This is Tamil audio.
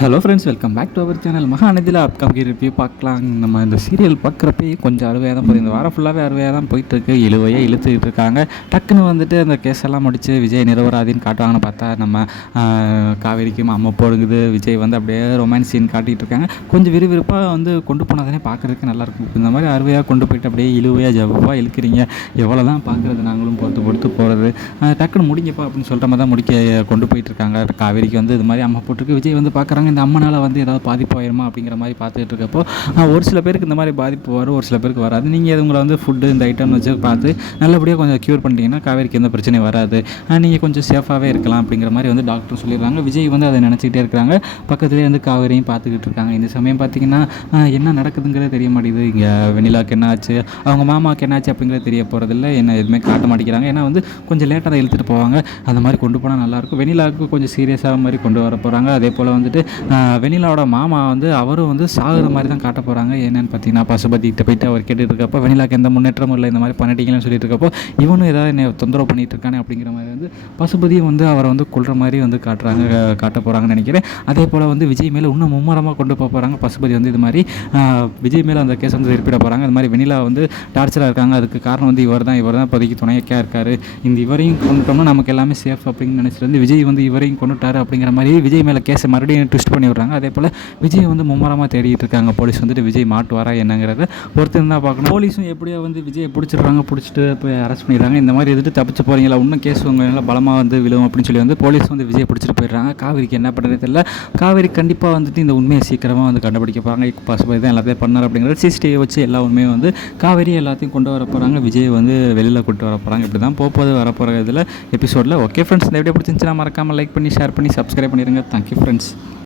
Hello friends, welcome back to our channel. மகாநதியில் அப்கமிங் ரிவ்யூ பார்க்கலாம். நம்ம இந்த சீரியல் பார்க்குறப்பே கொஞ்சம் அறுவையாக தான் போகுது. இந்த வாரம் ஃபுல்லாகவே அறுவையாக தான் போயிட்டுருக்கு. இழுவையாக இழுத்துக்கிட்டு இருக்காங்க. டக்குன்னு வந்துட்டு அந்த கேஸெல்லாம் முடித்து விஜய் நிரபராதின்னு காட்டுவாங்கன்னு பார்த்தா நம்ம காவேரிக்கும் அம்மா போடுங்குது. விஜய் வந்து அப்படியே ரொமான்ஸ் சீன் காட்டிகிட்டு இருக்காங்க. கொஞ்சம் விறுவிறுப்பாக வந்து கொண்டு போனால் தானே பார்க்குறதுக்கு நல்லாயிருக்கும். இந்த மாதிரி அறுவையாக கொண்டு போயிட்டு அப்படியே இழுவையாக ஜவ்வாக இழுக்கிறீங்க. எவ்வளோ தான் பார்க்குறது, நாங்களும் பொறுத்து போகிறது. டக்குன்னு முடிங்கப்பா அப்படின்னு சொல்கிற மாதிரி தான் கொண்டு போயிட்டுருக்காங்க. காவேரிக்கு வந்து இது மாதிரி அம்மா போட்டிருக்கு. விஜய் வந்து பார்க்குறாங்க, இந்த அம்மனால் வந்து ஏதாவது பாதிப்பு ஆயிருமா அப்படிங்கிற மாதிரி பார்த்துட்டு இருக்கப்போ ஒரு சில பேருக்கு இந்த மாதிரி பாதிப்பு வரும், ஒரு சில பேருக்கு வராது. நீங்கள் இது உங்களை வந்து ஃபுட்டு இந்த ஐட்டம் வச்சு பார்த்து நல்லபடியாக கொஞ்சம் க்யூர் பண்ணிட்டீங்கன்னா காவேரிக்கு எந்த பிரச்சனையும் வராது. நீங்கள் கொஞ்சம் சேஃபாகவே இருக்கலாம் அப்படிங்கிற மாதிரி வந்து டாக்டர் சொல்லிடுறாங்க. விஜய் வந்து அதை நினச்சிக்கிட்டே இருக்கிறாங்க. பக்கத்துலேயே வந்து காவேரியும் பார்த்துக்கிட்டு இருக்காங்க. இந்த சமயம் பார்த்தீங்கன்னா என்ன நடக்குதுங்கிறது தெரிய மாட்டேங்குது. இங்கே வெண்ணிலாவுக்கு என்ன ஆச்சு, அவங்க மாமாவுக்கு என்ன ஆச்சு அப்படிங்கிறது தெரிய போகிறதில்ல. என்ன எதுவுமே காட்ட மாட்டேங்கிறாங்க. ஏன்னா வந்து கொஞ்சம் லேட்டாக தான் இழுத்துட்டு போவாங்க. அந்த மாதிரி கொண்டு போனால் நல்லாயிருக்கும். வெண்ணிலாவுக்கு கொஞ்சம் சீரியஸாக மாதிரி கொண்டு வர போகிறாங்க. அதே போல் வந்துட்டு வெண்ணிலாவோட மாமா வந்து அவரும் வந்து சாகுற மாதிரி தான் காட்ட போகிறாங்க. என்னென்னு பார்த்தீங்கன்னா பசுபதிக்கிட்ட போயிட்டு அவர் கேட்டுட்டு இருக்கப்போ வெண்ணிலாக்கு எந்த முன்னேற்றமும் இல்லை, இந்த மாதிரி பண்ணிட்டீங்கன்னு சொல்லிட்டு இருக்கப்போ இவனும் ஏதாவது என்னை தொந்தரவு பண்ணிட்டு இருக்கானே அப்படிங்கிற மாதிரி வந்து பசுபதியும் வந்து அவரை வந்து கொள்கிற மாதிரி வந்து காட்ட போகிறாங்கன்னு நினைக்கிறேன். அதே போல் வந்து விஜய் மேலே இன்னும் மும்மரமாக கொண்டு போகிறாங்க. பசுபதி வந்து இது மாதிரி விஜய் மேலே அந்த கேஸ் வந்து திருப்பிட போகிறாங்க. அது மாதிரி வெண்ணிலா வந்து டார்ச்சராக இருக்காங்க. அதுக்கு காரணம் வந்து இவர் தான் இப்போதைக்கு துணையக்காக இருக்கார். இந்த இவரையும் கொண்டுட்டோம்னா நமக்கு எல்லாமே சேஃப் அப்படின்னு நினச்சிட்டு வந்து விஜய் வந்து இவரையும் கொண்டுட்டார் அப்படிங்கிற மாதிரி விஜய் மேலே கேஸை மறுபடியும் ட்விஸ்ட் பண்ணி விடுறாங்க. அதே போல் விஜய் வந்து மும்மரமாக தேடிட்டு இருக்காங்க. போலீஸ் வந்துட்டு விஜய் மாட்டுவாரா என்னங்கிறத பொறுத்து தான் பார்க்கணும். போலீஸும் எப்படியோ வந்து விஜயை பிடிச்சிட்டு போய் அரெஸ்ட் பண்ணிடுறாங்க. இந்த மாதிரி எதுட்டு தப்பிச்சு போகிறீங்களா, இன்னும் கேஸ் உங்கள் பலமாக வந்து விழுவும் அப்படின்னு சொல்லி வந்து போலீஸ் வந்து விஜயை பிடிச்சிட்டு போயிடுறாங்க. காவேரிக்கு என்ன பண்ணுறது தெரியல. காவேரி கண்டிப்பாக வந்துட்டு இந்த உண்மையை சீக்கிரமாக வந்து கண்டுபிடிக்க போகிறாங்க. பசுபதி தான் எல்லாத்தையும் பண்ணார் அப்படிங்கிறது சிசிடிவி வச்சு எல்லா உண்மையும் வந்து காவேரி எல்லாத்தையும் கொண்டு வர போகிறாங்க. விஜய் வந்து வெளியில் கொண்டு வர போகிறாங்க. இப்படி தான் போகுது வரப்போகிற இதில் எபிசோடில். ஓகே ஃப்ரெண்ட்ஸ், இந்த வீடியோ பிடிச்சிருந்துச்சுன்னா மறக்காமல் லைக் பண்ணி ஷேர் பண்ணி சப்ஸ்கிரைப் பண்ணிடுங்க. Thank you friends.